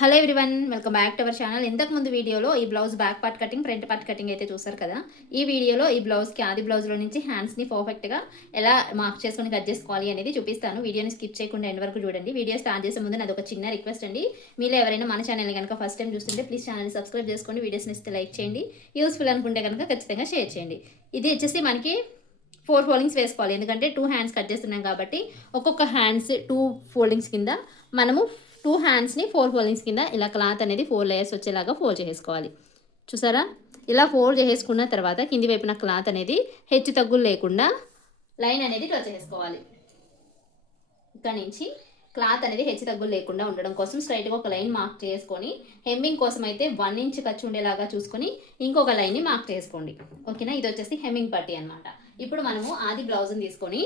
Hello everyone welcome back to our channel. ఇంతకుముందు వీడియోలో ఈ blouse back part cutting front part cutting అయితే చూసారు కదా. ఈ వీడియోలో ఈ బ్లౌజ్కి ఆది బ్లౌజ్లో నుంచి హ్యాండ్స్ని పర్ఫెక్ట్గా ఎలా మార్క్ చేసుకొని కట్ చేసుకోవాలి అనేది చూపిస్తాను. వీడియోని స్కిప్ చేయకుండా ఎండ్ వరకు చూడండి. వీడియో స్టార్ట్ చేసే ముందు నాది ఒక చిన్న రిక్వెస్ట్ అండి. మీలో ఎవరైనా మన ఛానల్ కనుక ఫస్ట్ టైం చూస్తుంటే ప్లీజ్ ఛానల్ని సబ్స్క్రైబ్ చేసుకోండి వీడియోస్ని ఇస్తే లైక్ చేయండి. యూస్ఫుల్ అనుకుంటే కనుక ఖచ్చితంగా షేర్ చేయండి. ఇది వచ్చేసి మనకి ఫోర్ ఫోల్డింగ్స్ వేసుకోవాలి. ఎందుకంటే టూ హ్యాండ్స్ కట్ చేస్తున్నాం కాబట్టి ఒక్కొక్క హ్యాండ్స్ టూ ఫోల్డింగ్స్ కింద మనము టూ హ్యాండ్స్ని ఫోర్ ఫోల్డింగ్స్ కింద ఇలా క్లాత్ అనేది ఫోర్ లేయర్స్ వచ్చేలాగా ఫోల్డ్ చేసుకోవాలి చూసారా? ఇలా ఫోల్డ్ చేసుకున్న తర్వాత కింది వైపున క్లాత్ అనేది హెచ్చు తగ్గులు లేకుండా లైన్ అనేది డ్రా చేసుకోవాలి. ఇక్కడ నుంచి క్లాత్ అనేది హెచ్చు తగ్గులు లేకుండా ఉండడం కోసం స్ట్రైట్గా ఒక లైన్ మార్క్ చేసుకొని హెమ్మింగ్ కోసం అయితే వన్ ఇంచ్ ఖర్చు ఉండేలాగా చూసుకొని ఇంకొక లైన్ని మార్క్ చేసుకోండి. ఓకేనా? ఇది వచ్చేసి హెమ్మింగ్ పట్టి అనమాట ఇప్పుడు మనము ఆది బ్లౌజ్ని తీసుకొని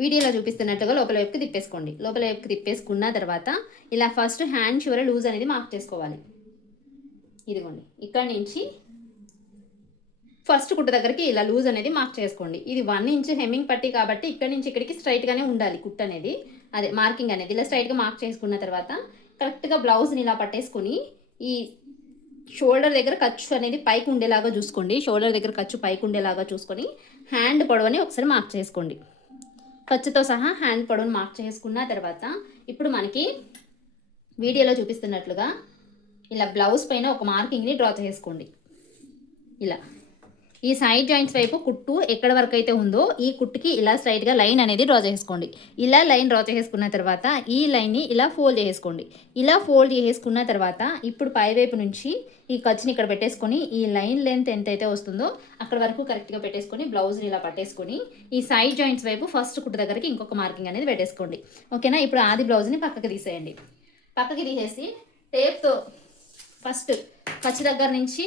వీడియోలో చూపిస్తున్నట్టుగా లోపల వైపుకి తిప్పేసుకోండి. లోపల వైపుకి తిప్పేసుకున్న తర్వాత ఇలా ఫస్ట్ హ్యాండ్ చివర లూజ్ అనేది మార్క్ చేసుకోవాలి. ఇదిగోండి. ఇక్కడ నుంచి ఫస్ట్ కుట్ట దగ్గరికి ఇలా లూజ్ అనేది మార్క్ చేసుకోండి. ఇది వన్ ఇంచ్ హెమ్మింగ్ పట్టి కాబట్టి ఇక్కడ నుంచి ఇక్కడికి స్ట్రైట్గానే ఉండాలి కుట్ అనేది. అదే మార్కింగ్ అనేది. ఇలా స్ట్రైట్గా మార్క్ చేసుకున్న తర్వాత కరెక్ట్గా బ్లౌజ్ని ఇలా పట్టేసుకొని ఈ షోల్డర్ దగ్గర ఖర్చు అనేది పైకి ఉండేలాగా చూసుకోండి. షోల్డర్ దగ్గర ఖర్చు పైకి ఉండేలాగా చూసుకొని హ్యాండ్ పొడవని ఒకసారి మార్క్ చేసుకోండి. ఖర్చుతో సహా హ్యాండ్ పొడవును మార్క్ చేసుకున్న తర్వాత ఇప్పుడు మనకి వీడియోలో చూపిస్తున్నట్లుగా ఇలా బ్లౌజ్ పైన ఒక మార్కింగ్ని డ్రా చేసుకోండి. ఇలా. ఈ సైడ్ జాయింట్స్ వైపు కుట్టు ఎక్కడ వరకు అయితే ఉందో ఈ కుట్టుకి ఇలా స్ట్రైట్గా లైన్ అనేది డ్రా చేసుకోండి. ఇలా లైన్ డ్రా చేసుకున్న తర్వాత ఈ లైన్ని ఇలా ఫోల్డ్ చేసుకోండి. ఇలా ఫోల్డ్ చేసుకున్న తర్వాత ఇప్పుడు పైవైపు నుంచి ఈ ఖర్చుని ఇక్కడ పెట్టేసుకొని ఈ లైన్ లెంత్ ఎంత అయితే వస్తుందో అక్కడ వరకు కరెక్ట్గా పెట్టేసుకొని బ్లౌజ్ని ఇలా పట్టేసుకొని ఈ సైడ్ జాయింట్స్ వైపు ఫస్ట్ కుట్టు దగ్గరికి ఇంకొక మార్కింగ్ అనేది పెట్టేసుకోండి. ఓకేనా ఇప్పుడు ఆది బ్లౌజ్ని పక్కకి తీసేయండి. పక్కకి తీసేసి టేప్తో ఫస్ట్ ఖర్చు దగ్గర నుంచి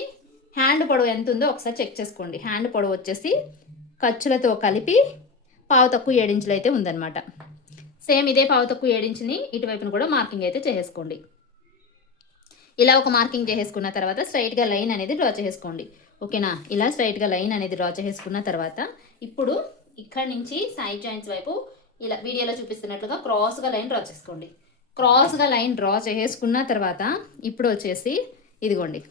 హ్యాండ్ పొడవు ఎంత ఉందో ఒకసారి చెక్ చేసుకోండి. హ్యాండ్ పొడవు వచ్చేసి ఖర్చులతో కలిపి పావు తక్కువ ఏడించులు అయితే ఉందన్నమాట. సేమ్ ఇదే పావు తక్కువ ఏడించుని ఇటువైపున కూడా మార్కింగ్ అయితే చేసేసుకోండి. ఇలా ఒక మార్కింగ్ చేసేసుకున్న తర్వాత స్ట్రైట్గా లైన్ అనేది డ్రా చేసుకోండి ఓకేనా? ఇలా స్ట్రైట్గా లైన్ అనేది డ్రా చేసేసుకున్న తర్వాత ఇప్పుడు ఇక్కడ నుంచి సైడ్ జాయింట్స్ వైపు ఇలా వీడియోలో చూపిస్తున్నట్లుగా క్రాస్గా లైన్ డ్రా చేసుకోండి. క్రాస్గా లైన్ డ్రా చేసుకున్న తర్వాత ఇప్పుడు వచ్చేసి ఇదిగోండి.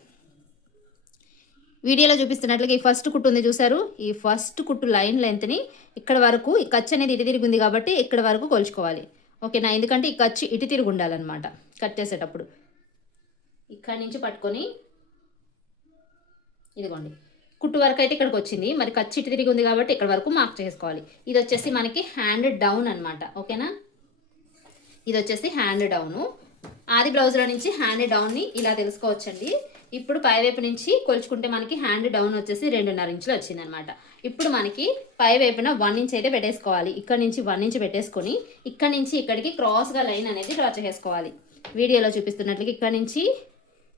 వీడియోలో చూపిస్తున్నట్లుగా ఈ ఫస్ట్ కుట్టు ఉంది చూసారు ఈ ఫస్ట్ కుట్టు లైన్ లెంత్ని ఇక్కడ వరకు ఈ ఖర్చు అనేది ఇటు తిరిగి ఉంది కాబట్టి ఇక్కడ వరకు కొలుచుకోవాలి. ఓకేనా ఎందుకంటే ఈ ఖర్చు ఇటు తిరిగి ఉండాలన్నమాట. కట్ చేసేటప్పుడు. ఇక్కడ నుంచి పట్టుకొని ఇదిగోండి. కుట్టు వరకు అయితే ఇక్కడికి వచ్చింది. మరి ఖర్చు ఇటు తిరిగి ఉంది కాబట్టి ఇక్కడ వరకు మార్క్ చేసుకోవాలి. ఇది వచ్చేసి మనకి హ్యాండ్ డౌన్ అనమాట ఓకేనా ఇది వచ్చేసి హ్యాండ్ డౌను ఆది బ్లౌజ్లో నుంచి హ్యాండ్ డౌన్ని ఇలా తెలుసుకోవచ్చండి. ఇప్పుడు పైవైపు నుంచి కొలుచుకుంటే మనకి హ్యాండ్ డౌన్ వచ్చేసి రెండున్నర ఇంచులు వచ్చిందనమాట ఇప్పుడు మనకి పై వైపున వన్ ఇంచ్ అయితే పెట్టేసుకోవాలి. ఇక్కడ నుంచి వన్ ఇంచ్ పెట్టేసుకొని ఇక్కడ నుంచి ఇక్కడికి క్రాస్గా లైన్ అనేది డ్రా చేసుకోవాలి వీడియోలో చూపిస్తున్నట్లుగా ఇక్కడ నుంచి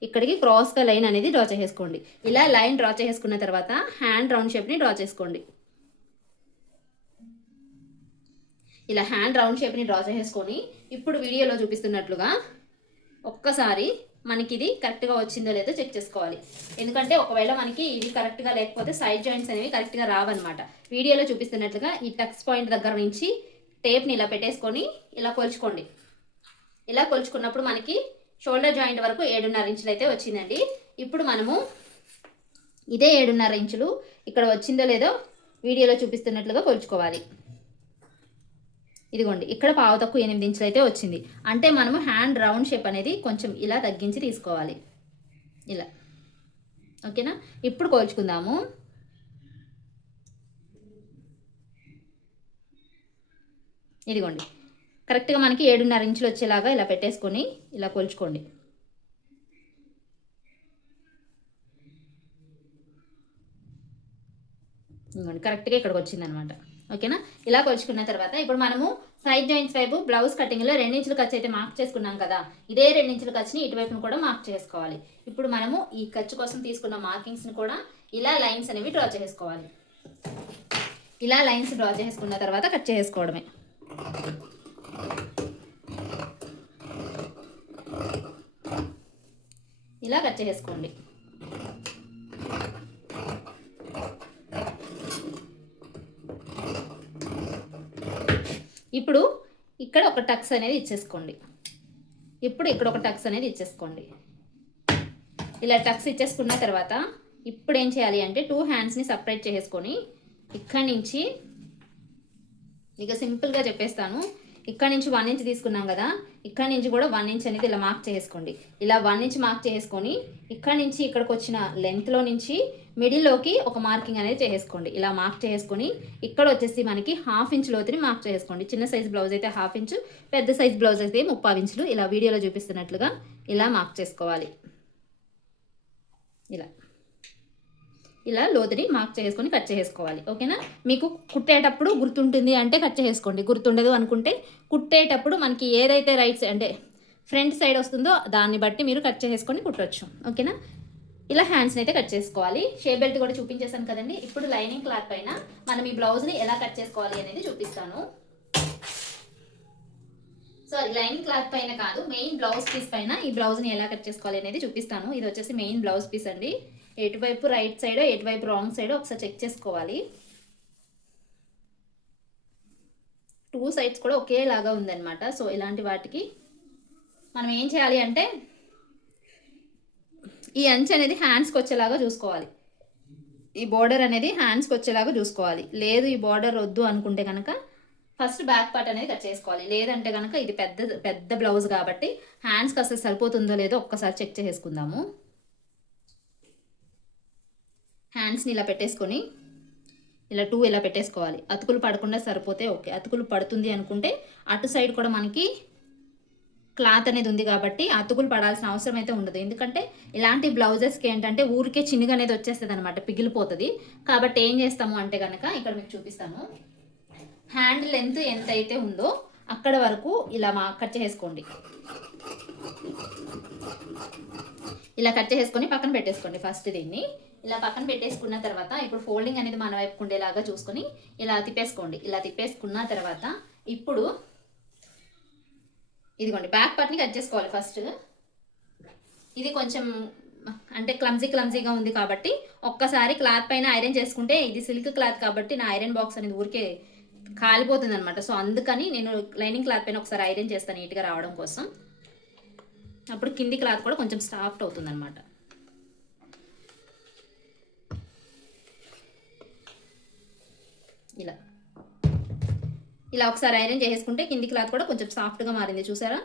ఇక్కడికి క్రాస్గా లైన్ అనేది డ్రా చేసుకోండి ఇలా లైన్ డ్రా చేసుకున్న తర్వాత హ్యాండ్ రౌండ్ షేప్ని డ్రా చేసుకోండి. ఇలా హ్యాండ్ రౌండ్ షేప్ని డ్రా చేసుకొని ఇప్పుడు వీడియోలో చూపిస్తున్నట్లుగా ఒక్కసారి మనకి ఇది కరెక్ట్గా వచ్చిందో లేదో చెక్ చేసుకోవాలి. ఎందుకంటే ఒకవేళ మనకి ఇది కరెక్ట్గా లేకపోతే సైడ్ జాయింట్స్ అనేవి కరెక్ట్గా రావన్నమాట. వీడియోలో చూపిస్తున్నట్లుగా ఈ టక్స్ పాయింట్ దగ్గర నుంచి టేప్ని ఇలా పెట్టేసుకొని ఇలా కొలుచుకోండి. ఇలా కొలుచుకున్నప్పుడు మనకి షోల్డర్ జాయింట్ వరకు ఏడున్నర ఇంచులు అయితే వచ్చిందండి. ఇప్పుడు మనము ఇదే ఏడున్నర ఇంచులు ఇక్కడ వచ్చిందో లేదో వీడియోలో చూపిస్తున్నట్లుగా కొలుచుకోవాలి. ఇదిగోండి ఇక్కడ పావు తక్కువ ఎనిమిది ఇంచులు అయితే వచ్చింది. అంటే మనము హ్యాండ్ రౌండ్ షేప్ అనేది కొంచెం ఇలా తగ్గించి తీసుకోవాలి. ఇలా. ఓకేనా? ఇప్పుడు కోల్చుకుందాము. ఇదిగోండి కరెక్ట్గా మనకి ఏడున్నర ఇంచులు వచ్చేలాగా ఇలా పెట్టేసుకొని ఇలా కొలుచుకోండి. ఇదిగోండి కరెక్ట్గా ఇక్కడికి వచ్చిందనమాట. ఓకేనా? ఇలా కొలుచుకున్న తర్వాత ఇప్పుడు మనము సైడ్ జాయింట్స్ వైపు బ్లౌజ్ కటింగ్లో రెండించులు ఖర్చు అయితే మార్క్ చేసుకున్నాం కదా. ఇదే రెండించులు ఖర్చుని ఇటువైపును కూడా మార్క్ చేసుకోవాలి. ఇప్పుడు మనము ఈ ఖర్చు కోసం తీసుకున్న మార్కింగ్స్ని కూడా ఇలా లైన్స్ అనేవి డ్రా చేసుకోవాలి. ఇలా లైన్స్ డ్రా చేసుకున్న తర్వాత కట్ చేసుకోవడమే. ఇలా కట్ చేసుకోండి. ఇప్పుడు ఇక్కడ ఒక టక్స్ అనేది ఇచ్చేసుకోండి. ఇప్పుడు ఇక్కడ ఒక టక్స్ అనేది ఇచ్చేసుకోండి. ఇలా టక్స్ ఇచ్చేసుకున్న తర్వాత ఇప్పుడు ఏం చేయాలి అంటే టూ హ్యాండ్స్ని సపరేట్ చేసుకొని ఇక్కడి నుంచి ఇక సింపుల్గా చెప్పేస్తాను ఇక్కడ నుంచి వన్ ఇంచ్ తీసుకున్నాం కదా ఇక్కడ నుంచి కూడా వన్ ఇంచ్ అనేది ఇలా మార్క్ చేసుకోండి. ఇలా వన్ ఇంచ్ మార్క్ చేసుకొని ఇక్కడ నుంచి ఇక్కడికి వచ్చిన లెంత్లో నుంచి మిడిల్లోకి ఒక మార్కింగ్ అనేది చేసుకోండి. ఇలా మార్క్ చేసుకొని ఇక్కడ వచ్చేసి మనకి హాఫ్ ఇంచ్ లోతుని మార్క్ చేసుకోండి. చిన్న సైజ్ బ్లౌజ్ అయితే హాఫ్ ఇంచ్ పెద్ద సైజ్ బ్లౌజ్ అయితే ముప్పై ఇంచులు ఇలా వీడియోలో చూపిస్తున్నట్లుగా ఇలా మార్క్ చేసుకోవాలి. ఇలా. ఇలా లోతుని మార్క్ చేసుకొని కట్ చేసుకోవాలి. ఓకేనా మీకు కుట్టేటప్పుడు గుర్తుంటుంది అంటే కట్ చేసుకోండి. గుర్తుండదు అనుకుంటే కుట్టేటప్పుడు మనకి ఏదైతే రైట్ అంటే ఫ్రంట్ సైడ్ వస్తుందో దాన్ని బట్టి మీరు కట్ చేసుకొని కుట్టవచ్చు ఓకేనా ఇలా హ్యాండ్స్ని అయితే కట్ చేసుకోవాలి. షే బెల్ట్ కూడా చూపించేసాను కదండి. ఇప్పుడు లైనింగ్ క్లాత్ పైన మనం ఈ బ్లౌజ్ని ఎలా కట్ చేసుకోవాలి అనేది చూపిస్తాను. సారీ లైనింగ్ క్లాత్ పైన కాదు మెయిన్ బ్లౌజ్ పీస్ పైన ఈ బ్లౌజ్ని ఎలా కట్ చేసుకోవాలి అనేది చూపిస్తాను. ఇది వచ్చేసి మెయిన్ బ్లౌజ్ పీస్ అండి. ఎటువైపు రైట్ సైడ్ ఎటువైపు రాంగ్ సైడ్ ఒకసారి చెక్ చేసుకోవాలి. టూ సైడ్స్ కూడా ఒకేలాగా ఉందన్నమాట. సో ఇలాంటి వాటికి మనం ఏం చేయాలి అంటే ఈ అంచు అనేది హ్యాండ్స్కి వచ్చేలాగా చూసుకోవాలి. ఈ బార్డర్ అనేది హ్యాండ్స్కి వచ్చేలాగా చూసుకోవాలి. లేదు ఈ బార్డర్ వద్దు అనుకుంటే కనుక ఫస్ట్ బ్యాక్ పార్ట్ అనేది కట్ చేసుకోవాలి. లేదంటే కనుక ఇది పెద్ద పెద్ద బ్లౌజ్ కాబట్టి హ్యాండ్స్కి అసలు సరిపోతుందో లేదో ఒక్కసారి చెక్ చేసుకుందాము. హ్యాండ్స్ని ఇలా పెట్టేసుకొని ఇలా టూ ఇలా పెట్టేసుకోవాలి. అతుకులు పడకుండా సరిపోతే ఓకే అతుకులు పడుతుంది అనుకుంటే అటు సైడ్ కూడా మనకి క్లాత్ అనేది ఉంది కాబట్టి అతుకులు పడాల్సిన అవసరం అయితే ఉండదు. ఎందుకంటే ఇలాంటి బ్లౌజెస్కి ఏంటంటే ఊరికే చిన్నగా అనేది వచ్చేస్తుంది అనమాట పిగిలిపోతుంది. కాబట్టి ఏం చేస్తాము అంటే కనుక ఇక్కడ మీకు చూపిస్తాను. హ్యాండ్ లెంత్ ఎంత అయితే ఉందో అక్కడ వరకు ఇలా మా కట్ చేసుకోండి ఇలా కట్ చేసుకొని పక్కన పెట్టేసుకోండి ఫస్ట్ దీన్ని. ఇలా పక్కన పెట్టేసుకున్న తర్వాత ఇప్పుడు ఫోల్డింగ్ అనేది మన వైపు ఉండేలాగా చూసుకొని ఇలా తిప్పేసుకోండి. ఇలా తిప్పేసుకున్న తర్వాత ఇప్పుడు ఇదిగోండి బ్యాక్ పార్ట్ని కట్ చేసుకోవాలి ఫస్ట్ ఇది కొంచెం అంటే క్లమ్జీ క్లమ్జీగా ఉంది కాబట్టి ఒక్కసారి క్లాత్ పైన ఐరన్ చేసుకుంటే ఇది సిల్క్ క్లాత్ కాబట్టి నా ఐరన్ బాక్స్ అనేది ఊరికే కాలిపోతుంది అనమాట సో అందుకని నేను లైనింగ్ క్లాత్ పైన ఒకసారి ఐరన్ చేస్తాను నీట్గా రావడం కోసం. అప్పుడు కింది క్లాత్ కూడా కొంచెం సాఫ్ట్ అవుతుంది అనమాట ఇలా. ఇలా ఒకసారి ఐరన్ చేసుకుంటే కింది క్లాత్ కూడా కొంచెం సాఫ్ట్గా మారింది చూసారా?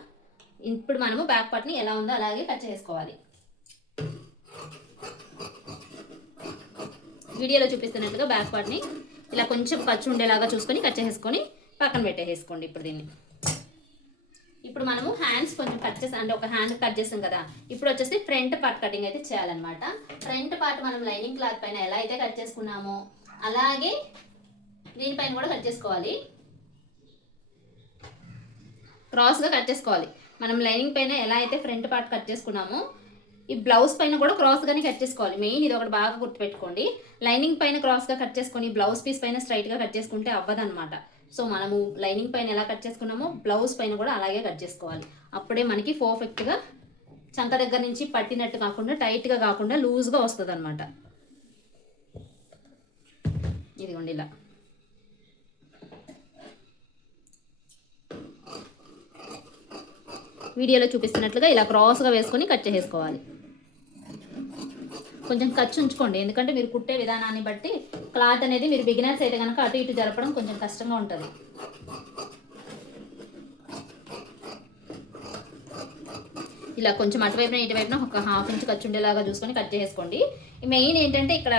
ఇప్పుడు మనము బ్యాక్ పార్ట్ని ఎలా ఉందో అలాగే కట్ చేసుకోవాలి. వీడియోలో చూపిస్తున్నట్టుగా బ్యాక్ పార్ట్ని ఇలా కొంచెం ఖర్చు ఉండేలాగా చూసుకొని కట్ చేసుకొని పక్కన పెట్టేసుకోండి ఇప్పుడు దీన్ని. ఇప్పుడు మనము హ్యాండ్స్ కొంచెం కట్ చేసాం అంటే ఒక హ్యాండ్ కట్ చేసాం కదా ఇప్పుడు వచ్చేసి ఫ్రంట్ పార్ట్ కటింగ్ అయితే చేయాలన్నమాట. ఫ్రంట్ పార్ట్ మనం లైనింగ్ క్లాత్ పైన ఎలా అయితే కట్ చేసుకున్నామో అలాగే దీనిపైన కూడా కట్ చేసుకోవాలి. క్రాస్గా కట్ చేసుకోవాలి. మనం లైనింగ్ పైన ఎలా అయితే ఫ్రంట్ పార్ట్ కట్ చేసుకున్నామో ఈ బ్లౌజ్ పైన కూడా క్రాస్గానే కట్ చేసుకోవాలి. మెయిన్ ఇది ఒకటి బాగా గుర్తుపెట్టుకోండి. లైనింగ్ పైన క్రాస్గా కట్ చేసుకొని బ్లౌజ్ పీస్ పైన స్ట్రైట్గా కట్ చేసుకుంటే అవ్వదన్నమాట. సో మనము లైనింగ్ పైన ఎలా కట్ చేసుకున్నామో బ్లౌజ్ పైన కూడా అలాగే కట్ చేసుకోవాలి. అప్పుడే మనకి పర్ఫెక్ట్గా చంక దగ్గర నుంచి పట్టినట్టు కాకుండా టైట్గా కాకుండా లూజ్గా వస్తుంది అనమాట ఇదిగోండి ఇలా. వీడియోలో చూపిస్తున్నట్లుగా ఇలా క్రాస్గా వేసుకొని కట్ చేసుకోవాలి కొంచెం ఖర్చు ఉంచుకోండి. ఎందుకంటే మీరు కుట్టే విధానాన్ని బట్టి క్లాత్ అనేది మీరు బిగినర్స్ అయితే కనుక అటు ఇటు జరపడం కొంచెం కష్టంగా ఉంటుంది. ఇలా కొంచెం అటువైపున ఇటువైపున ఒక హాఫ్ ఇంచ్ ఖర్చు ఉండేలాగా చూసుకొని కట్ చేసుకోండి మెయిన్ ఏంటంటే ఇక్కడ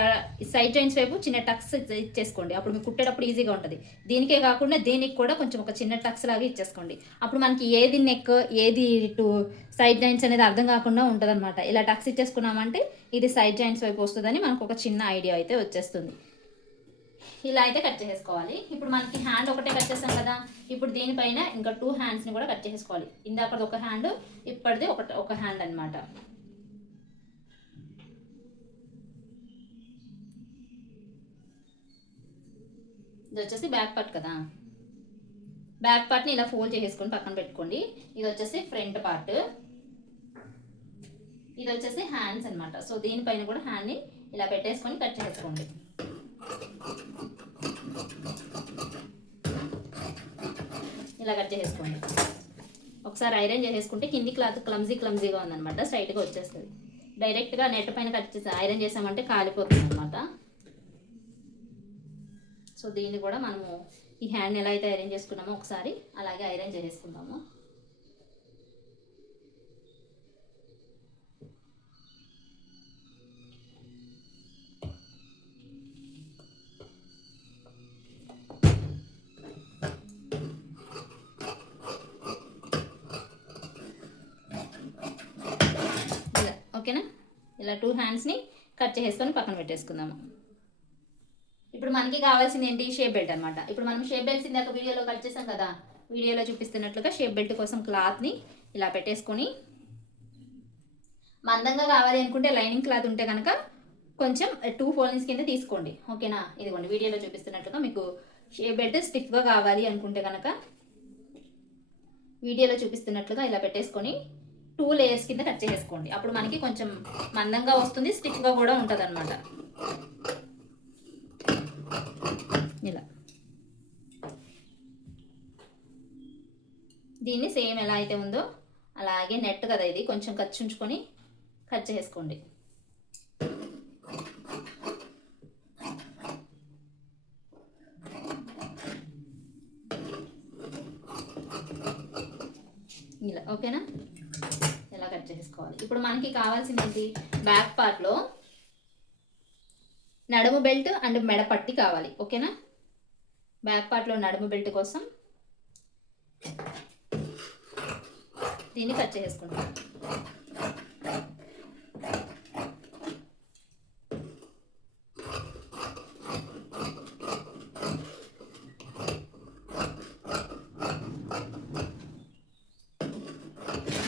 సైడ్ జాయింట్స్ వైపు చిన్న టక్స్ ఇచ్చేసుకోండి. అప్పుడు మీకు కుట్టేటప్పుడు ఈజీగా ఉంటుంది. దీనికే కాకుండా దీనికి కూడా కొంచెం ఒక చిన్న టక్స్ లాగా ఇచ్చేసుకోండి. అప్పుడు మనకి ఏది నెక్ ఏది ఇటు సైడ్ జాయింట్స్ అనేది అర్థం కాకుండా ఉంటుంది ఇలా టక్స్ ఇచ్చేసుకున్నామంటే ఇది సైడ్ జాయింట్స్ వైపు వస్తుందని మనకు ఒక చిన్న ఐడియా అయితే వచ్చేస్తుంది. ఇలా అయితే కట్ చేసుకోవాలి ఇప్పుడు మనకి హ్యాండ్ ఒకటే కట్ చేస్తాం కదా. ఇప్పుడు దీనిపైన ఇంకా టూ హ్యాండ్స్ని కూడా కట్ చేసుకోవాలి ఇందాకది ఒక హ్యాండ్ ఇప్పటిది ఒక ఒక హ్యాండ్ అనమాట ఇది వచ్చేసి బ్యాక్ పార్ట్ కదా. బ్యాక్ పార్ట్ని ఇలా ఫోల్డ్ చేసేసుకొని పక్కన పెట్టుకోండి. ఇది వచ్చేసి ఫ్రంట్ పార్ట్ ఇది వచ్చేసి హ్యాండ్స్ అనమాట సో దీనిపైన కూడా హ్యాండ్ని ఇలా పెట్టేసుకొని కట్ చేసుకోండి ఇలా కట్ చేసేసుకోండి. ఒకసారి ఐరన్ చేసేసుకుంటే కింది క్లాత్ క్లమ్జీ క్లమ్జీగా ఉందన్నమాట స్ట్రైట్గా వచ్చేస్తుంది. డైరెక్ట్గా నెట్ పైన కట్ చేసి ఐరన్ చేసామంటే కాలిపోతుంది అనమాట సో దీన్ని కూడా మనము ఈ హ్యాండ్ ఎలా అయితే ఐరన్ చేసుకున్నామో ఒకసారి అలాగే ఐరన్ చేసేసుకుందాము. ఇలా టూ హ్యాండ్స్ని కట్ చేసేసుకొని పక్కన పెట్టేసుకుందాము. ఇప్పుడు మనకి కావాల్సింది ఏంటి? షేప్ బెల్ట్ అనమాట ఇప్పుడు మనం షేప్ బెల్ట్స్ ఇందాక వీడియోలో కట్ చేసాం కదా? వీడియోలో చూపిస్తున్నట్లుగా షేప్ బెల్ట్ కోసం క్లాత్ని ఇలా పెట్టేసుకొని మందంగా కావాలి అనుకుంటే లైనింగ్ క్లాత్ ఉంటే కనుక కొంచెం టూ ఫోల్డింగ్స్ కింద తీసుకోండి. ఓకేనా ఇదిగోండి వీడియోలో చూపిస్తున్నట్లుగా మీకు షేప్ బెల్ట్ స్టిఫ్గా కావాలి అనుకుంటే కనుక వీడియోలో చూపిస్తున్నట్లుగా ఇలా పెట్టేసుకొని టూ లేయర్స్ కింద కట్ చేసుకోండి. అప్పుడు మనకి కొంచెం మందంగా వస్తుంది స్టిచ్గా కూడా ఉంటుంది అనమాట ఇలా. దీన్ని సేమ్ ఎలా అయితే ఉందో అలాగే నెట్ కదా ఇది. కొంచెం ఖర్చు ఉంచుకొని కట్ చేసుకోండి. ఇలా ఓకేనా? ఇలా కట్ చేసుకోవాలి? ఇప్పుడు మనకి కావాల్సింది ఏంటి బ్యాక్ పార్ట్లో నడుము బెల్ట్ అండ్ మెడ పట్టి కావాలి ఓకేనా? బ్యాక్ పార్ట్లో నడుము బెల్ట్ కోసం దీన్ని కట్ చేసుకుంటాం.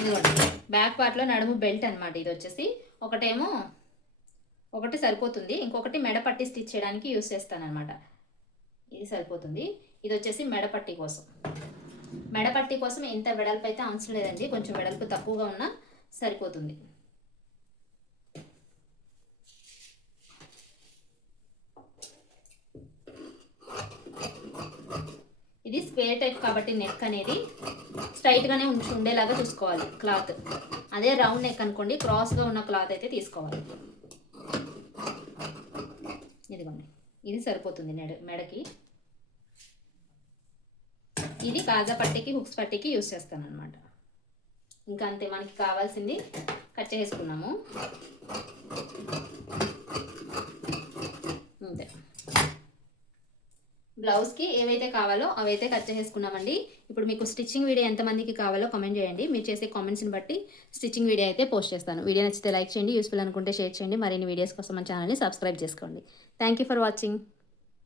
ఇదిగోండి బ్యాక్ పార్ట్లో నడుము బెల్ట్ అనమాట ఇది వచ్చేసి. ఒకటేమో ఒకటి సరిపోతుంది. ఇంకొకటి మెడపట్టి స్టిచ్ చేయడానికి యూస్ చేస్తానమాట ఇది సరిపోతుంది. ఇది వచ్చేసి మెడపట్టి కోసం. మెడపట్టి కోసం ఎంత వెడల్పు అయితే అవసరం లేదండి. కొంచెం వెడల్పు తక్కువగా ఉన్నా సరిపోతుంది. ఇది స్క్వేర్ టైప్ కాబట్టి నెక్ అనేది స్ట్రైట్గానే ఉంచి ఉండేలాగా చూసుకోవాలి క్లాత్. అదే రౌండ్ నెక్ అనుకోండి క్రాస్గా ఉన్న క్లాత్ అయితే తీసుకోవాలి. ఇదిగోండి. ఇది సరిపోతుంది మెడ మెడకి. ఇది కాజా పట్టికి హుక్స్ పట్టికి యూస్ చేస్తాను అనమాట ఇంకా అంతే మనకి కావాల్సింది కట్ చేసుకున్నాము అంతే. బ్లౌజ్కి ఏవైతే కావాలో అవైతే కట్ చేసుకున్నామండి ఇప్పుడు మీకు స్టిచ్చింగ్ వీడియో ఎంతమందికి కావాలో కామెంట్ చేయండి. మీరు చేసే కామెంట్స్ని బట్టి స్టిచ్చింగ్ వీడియో అయితే పోస్ట్ చేస్తాను. వీడియో నచ్చితే లైక్ చేయండి యూస్ఫుల్ అనుకుంటే షేర్ చేయండి. మరిన్ని వీడియోస్ కోసం మన ఛానల్ని సబ్స్క్రైబ్ చేసుకోండి. Thank you for watching.